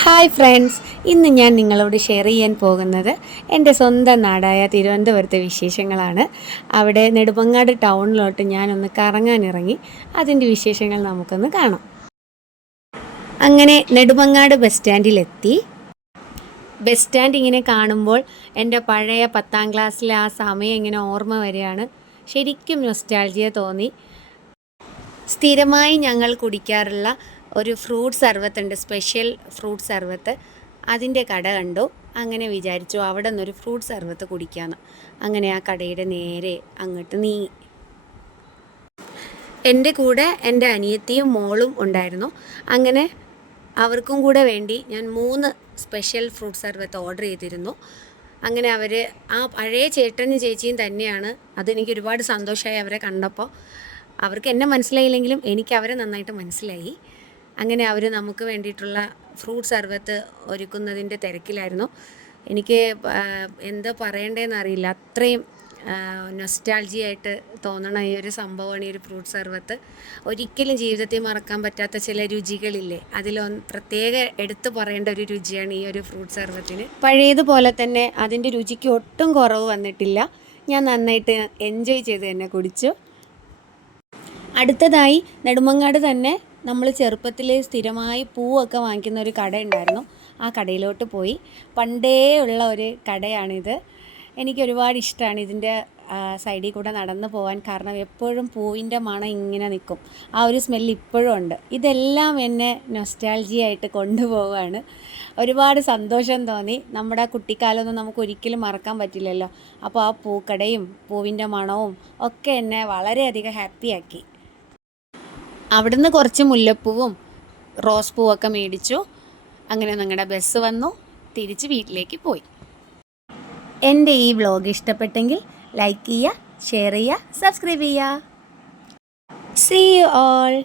Hi friends ഇന്ന് ഞാൻ നിങ്ങളോട് ഷെയർ ചെയ്യാൻ പോകുന്നത് എന്റെ സ്വന്തം നാടായ തിരുവനന്തപുരത്തെ വിശേഷങ്ങളാണ്. അവിടെ നെടുമങ്ങാട് ടൗണിലോട്ട് ഞാനൊന്ന് കറങ്ങാനിറങ്ങി അതിന്റെ വിശേഷങ്ങൾ നമുക്കൊന്ന് കാണാം. അങ്ങനെ നെടുമങ്ങാട് ബസ് സ്റ്റാൻഡിലെത്തി. ബസ് സ്റ്റാൻഡ് ഇങ്ങനെ കാണുമ്പോൾ എന്റെ പഴയ പത്താം ക്ലാസ്സിലെ ആ സമയം ഇങ്ങനെ ഓർമ്മ വരികയാണ് ശരിക്കും നൊസ്റ്റാൾജിയ തോന്നി. സ്ഥിരമായി ഞങ്ങൾ കുടിക്കാറുള്ള ഒരു ഫ്രൂട്ട് സർവത്ത് ഉണ്ട് സ്പെഷ്യൽ ഫ്രൂട്ട് സർവത്ത്. അതിന്റെ കട കണ്ടു. അങ്ങനെ വിചാരിച്ചു അവിടെ നിന്നൊരു ഫ്രൂട്ട് സർവത്ത് കുടിക്കാമെന്ന് അങ്ങനെ ആ കടയുടെ നേരെ അങ്ങോട്ട് നീങ്ങി. എന്റെ കൂടെ എന്റെ അനിയത്തിയും മോളും ഉണ്ടായിരുന്നു. അങ്ങനെ അവർക്കും കൂടെ വേണ്ടി ഞാൻ മൂന്ന് സ്പെഷ്യൽ ഫ്രൂട്ട് സർവത്ത് ഓർഡർ ചെയ്തിരുന്നു. അങ്ങനെ അവർ ആ പഴയ ചേട്ടനും ചേച്ചിയും തന്നെയാണ്. അതെനിക്ക് ഒരുപാട് സന്തോഷമായി അവരെ കണ്ടപ്പോൾ. അവർക്ക് എന്നെ മനസ്സിലായില്ലെങ്കിലും എനിക്ക് അവരെ നന്നായിട്ട് മനസ്സിലായി. അങ്ങനെ അവർ നമുക്ക് വേണ്ടിയിട്ടുള്ള ഫ്രൂട്ട് സർവത്ത് ഒരുക്കുന്നതിന്റെ തിരക്കിലായിരുന്നു. എനിക്ക് എന്തോ അറിയില്ല. അത്രയും നൊസ്റ്റാൾജി ആയിട്ട് തോന്നണ ഈ ഒരു സംഭവമാണ് ഈ ഒരു ഫ്രൂട്ട് സർവത്ത് ഒരിക്കലും ജീവിതത്തിൽ മറക്കാൻ പറ്റാത്ത ചില രുചികളില്ലേ? അതിലൊന്ന് പ്രത്യേക എടുത്തു പറയേണ്ട ഒരു രുചിയാണ് ഈ ഒരു ഫ്രൂട്ട് സർവത്തിന് പഴയതുപോലെ തന്നെ അതിന്റെ രുചിക്ക് ഒട്ടും കുറവ് വന്നിട്ടില്ല. ഞാൻ നന്നായിട്ട് എൻജോയ് ചെയ്ത് തന്നെ കുടിച്ചു. അടുത്തതായി നെടുമങ്ങാട് തന്നെ നമ്മൾ ചെറുപ്പത്തിൽ സ്ഥിരമായി പൂവൊക്കെ വാങ്ങിക്കുന്ന ഒരു കട ഉണ്ടായിരുന്നു ആ കടയിലോട്ട് പോയി. പണ്ടേ ഉള്ള ഒരു കടയാണിത്. എനിക്ക് ഒരുപാട് ഇഷ്ടമാണ് ഇതിന്റെ സൈഡിൽ കൂടെ നടന്നു പോകാൻ കാരണം എപ്പോഴും പൂവിന്റെ മണം ഇങ്ങനെ നിൽക്കും. ആ ഒരു സ്മെല്ല് ഇപ്പോഴും ഉണ്ട്. ഇതെല്ലാം എന്നെ നൊസ്റ്റാൾജി ആയിട്ട് കൊണ്ടുപോവാണ്. ഒരുപാട് സന്തോഷം തോന്നി. നമ്മുടെ കുട്ടിക്കാലമൊന്നും നമുക്ക് ഒരിക്കലും മറക്കാൻ പറ്റില്ലല്ലോ. അപ്പോൾ ആ പൂക്കടയും പൂവിന്റെ മണവും ഒക്കെ എന്നെ വളരെയധികം ഹാപ്പിയാക്കി അവിടുന്ന് കുറച്ച് മുല്ലപ്പൂവും റോസ് പൂവൊക്കെ മേടിച്ചു. അങ്ങനെ ഞങ്ങളുടെ ബസ് വന്നു. തിരിച്ച് വീട്ടിലേക്ക് പോയി. എന്റെ ഈ വ്ലോഗ് ഇഷ്ടപ്പെട്ടെങ്കിൽ ലൈക്ക് ചെയ്യുക ഷെയർ ചെയ്യുക സബ്സ്ക്രൈബ് ചെയ്യുക. See you all